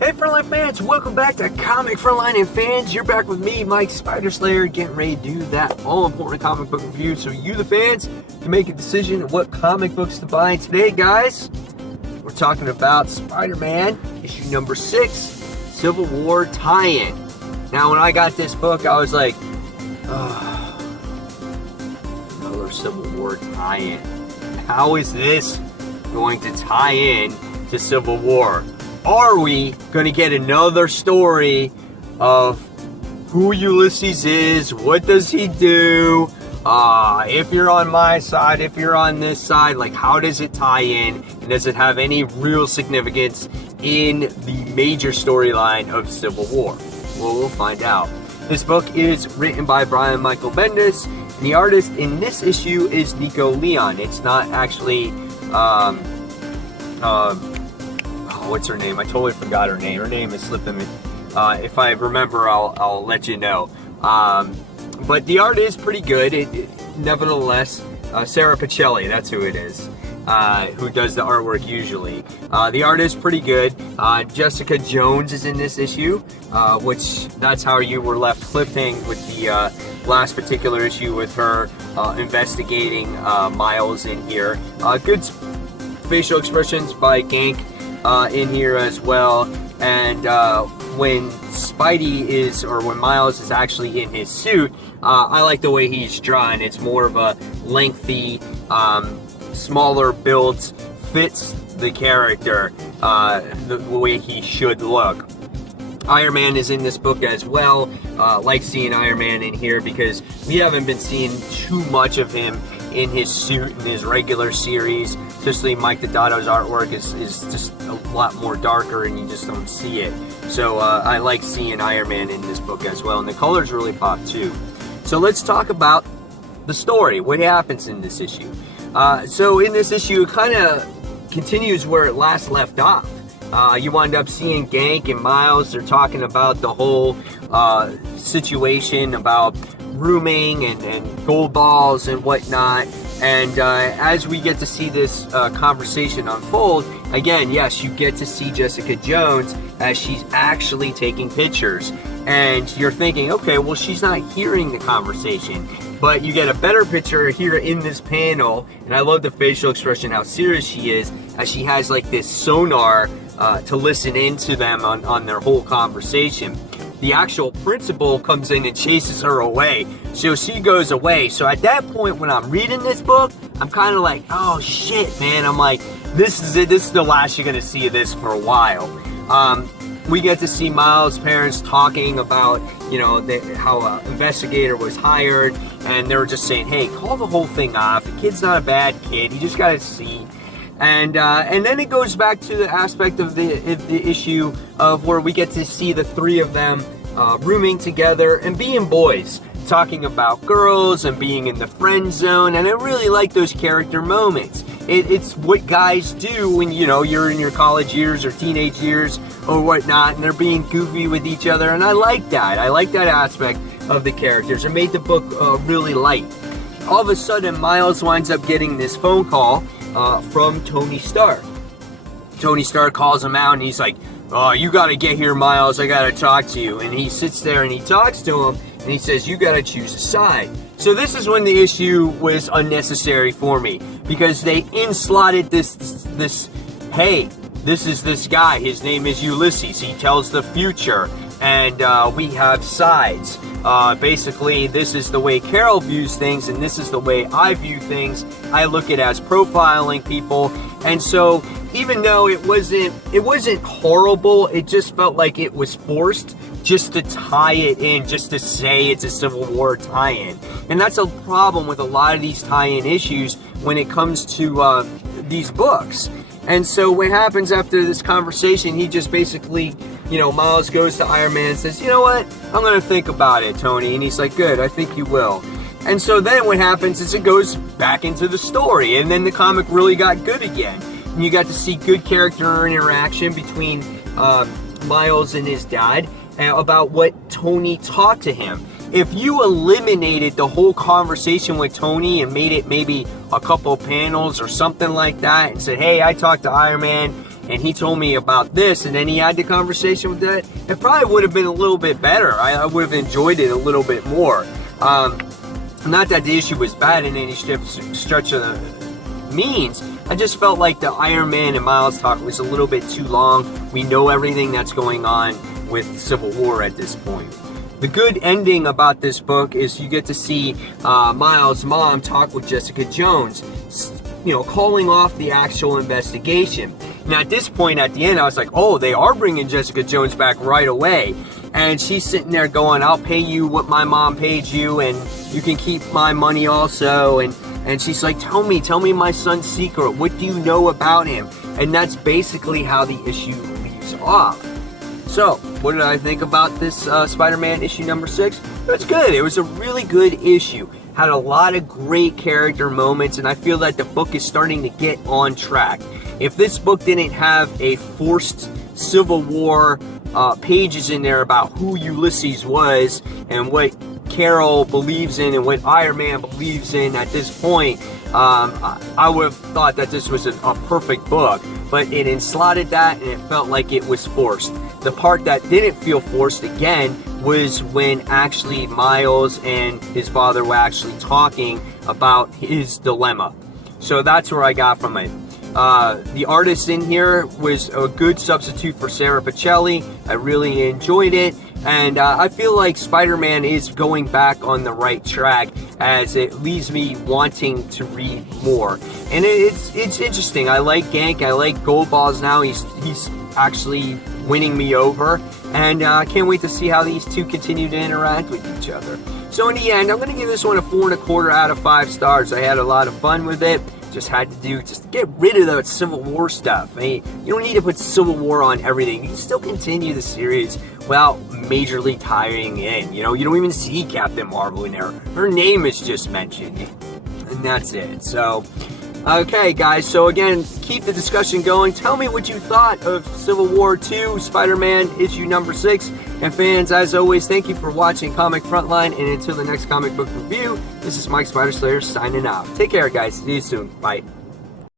Hey Frontline fans, welcome back to Comic Frontline and Fans. You're back with me, Mike Spider Slayer, getting ready to do that all-important comic book review so you, the fans, can make a decision of what comic books to buy. And today, guys, we're talking about Spider-Man, issue number 6, Civil War tie-in. Now, when I got this book, I was like, another Civil War tie-in. How is this going to tie in to Civil War? Are we going to get another story of who Ulysses is? What does he do? If you're on my side, if you're on this side, like how does it tie in? And does it have any real significance in the major storyline of Civil War? Well, we'll find out. This book is written by Brian Michael Bendis, and the artist in this issue is Nico Leon. It's not actually, what's her name? I totally forgot her name. Her name is slipping me. If I remember, I'll let you know. But the art is pretty good. Nevertheless, Sarah Pacelli, that's who it is, who does the artwork usually. The art is pretty good. Jessica Jones is in this issue, which that's how you were left cliffing with the last particular issue with her investigating Miles in here. Good facial expressions by Gank in here as well, and when Spidey is, or when Miles is actually in his suit, I like the way he's drawn. It's more of a lengthy, smaller build, fits the character the way he should look. Iron Man is in this book as well. Like seeing Iron Man in here because we haven't been seeing too much of him in his suit in his regular series. Especially Mike Dodato's artwork is just a lot more darker and you just don't see it. So I like seeing Iron Man in this book as well, and the colors really pop too. So let's talk about the story. What happens in this issue? So in this issue, it kind of continues where it last left off. You wind up seeing Gank and Miles. They're talking about the whole situation about rooming and gold balls and whatnot. And as we get to see this conversation unfold, again, yes, you get to see Jessica Jones as she's actually taking pictures. And you're thinking, okay, well, she's not hearing the conversation. But you get a better picture here in this panel. And I love the facial expression, how serious she is, as she has like this sonar to listen into them on their whole conversation. The actual principal comes in and chases her away. So she goes away. So at that point when I'm reading this book, I'm kind of like, oh shit, man. I'm like, this is it. This is the last you're going to see of this for a while. We get to see Miles' parents talking about, you know, how an investigator was hired. And they were just saying, hey, call the whole thing off. The kid's not a bad kid. You just got to see. And then it goes back to the aspect of the issue of where we get to see the three of them rooming together and being boys, talking about girls and being in the friend zone. And I really like those character moments. It's what guys do when, you know, you're in your college years or teenage years or whatnot, and they're being goofy with each other. And I like that. I like that aspect of the characters. It made the book really light. All of a sudden, Miles winds up getting this phone call from Tony Stark. Tony Stark calls him out and he's like, oh, you gotta get here, Miles, I gotta talk to you. And he sits there and he talks to him and he says, you gotta choose a side. So this is when the issue was unnecessary for me, because they in-slotted this hey, this is this guy, his name is Ulysses, he tells the future, and we have sides. Basically, this is the way Carol views things, and this is the way I view things. I look at it as profiling people, and so even though it wasn't horrible, it just felt like it was forced just to tie it in, just to say it's a Civil War tie-in. And that's a problem with a lot of these tie-in issues when it comes to these books. And so what happens after this conversation, he just basically, you know, Miles goes to Iron Man and says, you know what, I'm going to think about it, Tony. And he's like, good, I think you will. And so then what happens is it goes back into the story, and then the comic really got good again. And you got to see good character interaction between Miles and his dad about what Tony taught to him. If you eliminated the whole conversation with Tony and made it maybe a couple panels or something like that and said, hey, I talked to Iron Man and he told me about this, and then he had the conversation with that, it probably would have been a little bit better. I would have enjoyed it a little bit more. Not that the issue was bad in any stretch of the means. I just felt like the Iron Man and Miles talk was a little bit too long. We know everything that's going on with Civil War at this point. The good ending about this book is you get to see Miles' mom talk with Jessica Jones, you know, calling off the actual investigation. Now at this point at the end, I was like, oh, they are bringing Jessica Jones back right away. And she's sitting there going, I'll pay you what my mom paid you, and you can keep my money also. And she's like, tell me my son's secret. What do you know about him? And that's basically how the issue leaves off. So, what did I think about this Spider-Man issue number 6? It was good. It was a really good issue. Had a lot of great character moments, and I feel that the book is starting to get on track. If this book didn't have a forced Civil War pages in there about who Ulysses was and what Carol believes in and what Iron Man believes in at this point, I would have thought that this was a perfect book, but it enslotted that and it felt like it was forced. The part that didn't feel forced again was when actually Miles and his father were actually talking about his dilemma. So that's where I got from it. The artist in here was a good substitute for Sarah Pichelli. I really enjoyed it, and I feel like Spider-Man is going back on the right track as it leaves me wanting to read more. And it's interesting. I like Gank. I like Goldballs now. He's actually winning me over, and I can't wait to see how these two continue to interact with each other. So in the end, I'm going to give this one a 4.25 out of 5 stars. I had a lot of fun with it. Just had to get rid of that Civil War stuff. I mean, you don't need to put Civil War on everything. You can still continue the series without majorly tying in. You know, you don't even see Captain Marvel in there. Her name is just mentioned, and that's it. So, okay, guys. So again, keep the discussion going. Tell me what you thought of Civil War 2, Spider-Man issue number 6. And fans, as always, thank you for watching Comic Frontline. And until the next comic book review, this is Mike Spider Slayer signing off. Take care, guys. See you soon. Bye.